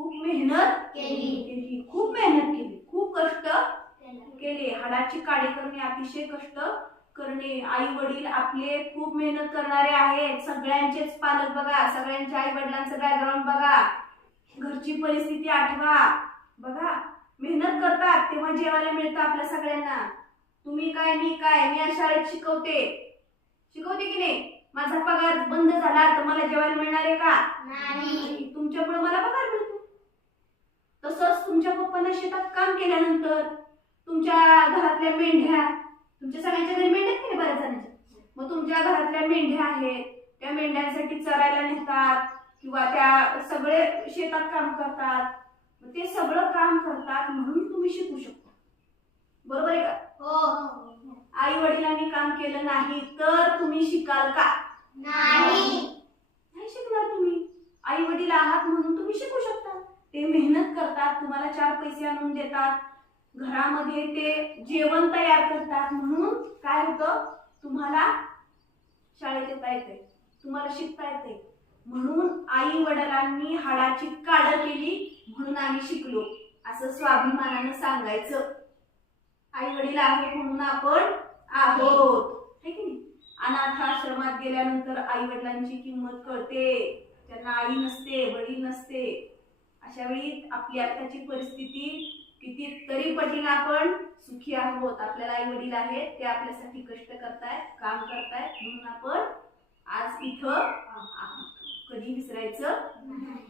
खूप मेहनत केली, खूप मेहनत केली, खूप कष्ट केले. हाडाची काडी करणे, अतिशय कष्ट करणे. आई वडील आपले खूप मेहनत करणारे आहेत. सगळ्यांचेच पालक बघा, सगळ्यांच्या आई वडिलांचं बॅकग्राऊंड बघा, घरची परिस्थिती आठवा. बघा मेहनत करतात तेव्हा जेवायला मिळतं आपल्या सगळ्यांना. तुम्ही काय मी काय, मी या शाळेत शिकवते की नाही? माझा पगार बंद झाला तर मला जेवायला मिळणार आहे का? नाही. तुमच्यामुळे मला पगार मिळतो. तसंच तुमच्या पप्पांना शेतात काम केल्यानंतर तुमच्या घरातल्या मेंढ्या, तुमच्या सगळ्यांच्या घरी मेंढ्या आहेत की बऱ्याच जणांच्या, मग तुमच्या घरातल्या मेंढ्या आहेत, त्या मेंढ्यांसाठी चरायला नेतात किंवा त्या सगळे शेतात काम करतात. ते सगळं काम करतात म्हणून तुम्ही शिकू शकता. बरोबर आहे का? हो. आई वडिलांनी काम केलं नाही तर तुम्ही शिकाल का? नाही शिकणार तुम्ही. आई वडील आहात म्हणून तुम्ही शिकू शकता. ते मेहनत करतात, तुम्हाला 4 पैसे आणून देतात, घरामध्ये ते जेवण तयार करतात, म्हणून काय होतं, तुम्हाला शाळेत येता येते, तुम्हाला शिकता येते. म्हणून आई वडिलांनी हाडाची काढ केली म्हणून आम्ही शिकलो असं स्वाभिमानानं सांगायचं. आई वडील आहेत म्हणून आपण आहोत, है की नाही? अनाथ आश्रमात गेल्यानंतर आई वडिलांची किंमत कळते. त्यांना आई नसते, वडील नसते. अशा वेळी आपली आताची परिस्थिती कितीतरी पटीने आपण सुखी आहोत. आपल्याला आई वडील आहेत, ते आपल्यासाठी कष्ट करतायत, काम करतायत, म्हणून आपण आज इथं आहोत. कधी विसरायचं नाही.